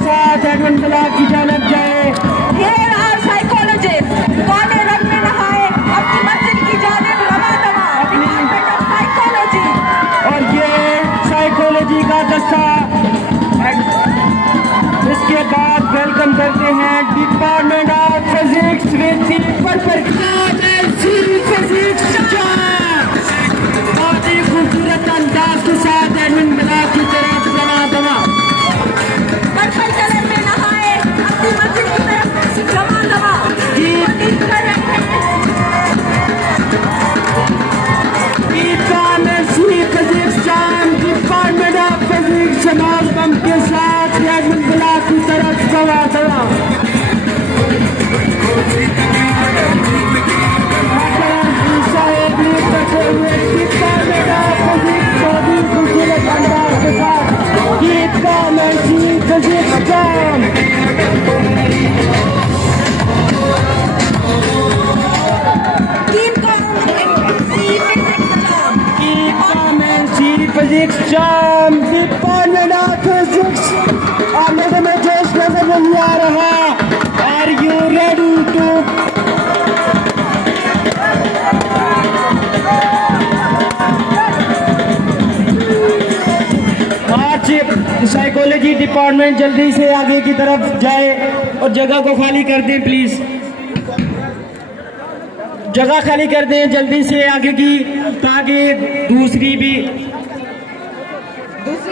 साथ admin block की जानब जाए। Here are psychologists. कौने रंग में नहाए अपनी मंजिल की जानिब रवा दवा। Department of psychology. और ये साइकोलॉजी का दस्ता। इसके बाद वेलकम करते हैं department of physics with the physics. बहुत ही खूबसूरत अंदाज के साथ एडमिन ब्लॉक की तरफ रवा दवा। पर्पल कलर में नहाए अपनी मंजिल की तरफ रवा दवा। डिपार्टमेंट ऑफ फिजिक्स समागम के साथ एडमिन ब्लॉक की तरफ रवा दवा। Physics germ department of physics. आप लोगों में जोश नजर नहीं आ रहा। आर यू रेडी टू आज साइकोलॉजी डिपार्टमेंट जल्दी से आगे की तरफ जाए और जगह को खाली कर दें प्लीज। जगह खाली कर दें जल्दी से आगे की, ताकि दूसरी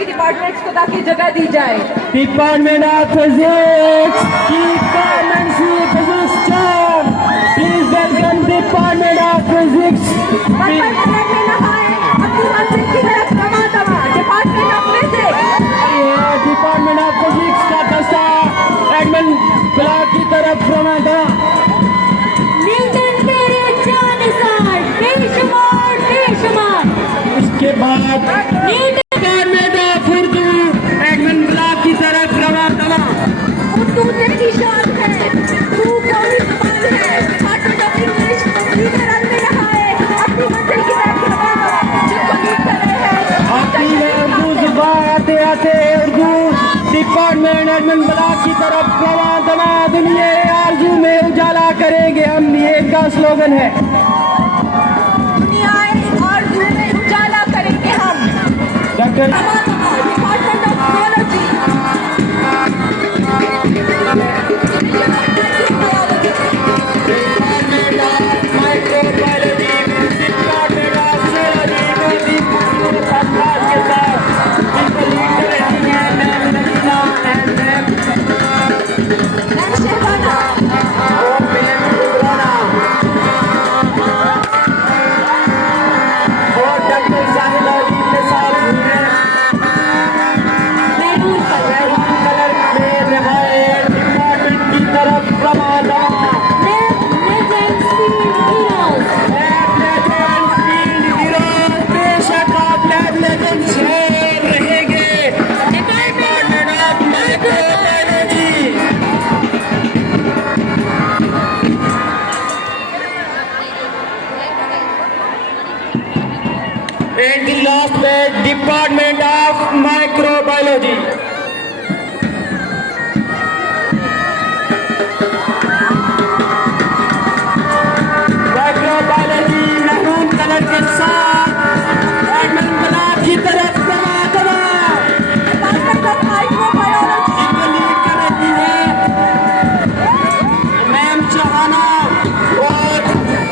डिपार्टमेंट्स को ताकि जगह दी जाए। Department of physics please welcome department of physics. Purple colour में नहाए अपनी मंजिल की तरफ रवा दवा। Department of physics. Department of physics का दस्ता एडमिन ब्लॉक की तरफ रवा दवा। न्यूटन तेरे जानिसार बेशुमार। इसके बाद department of Urdu admin block की तरफ रवा दवा। उर्दू तेरी शान है, तू कौन बात है। डिपार्टमेंट ऑफ इंग्लिश नीले रंग में नहाए अपनी मंजिल की तरफ रवा दवा। जिसको लीड कर रहे हैं अपनी उर्दू जुबान आते आते उर्दू डिपार्टमेंट एडमिन ब्लॉक की तरफ रवा दवा। दुनिया आरज़ू में उजाला करेंगे हम, ये इनका स्लोगन है। दुनिया आरज़ू में उजाला करेंगे हम। Doctor department of biology. And the last bit, Department of Microbiology. Microbiology maroon colour के साथ एडमिन ब्लॉक की तरफ रवा दवा। डिपार्टमेंट ऑफ माइक्रोबायोलॉजी को लीड कर रही है मैम चौहाना और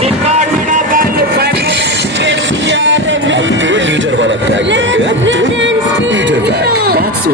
डिपार्टमेंट ऑफ बायोलॉजी के लीडर वाला टैग लीडर का बात सुन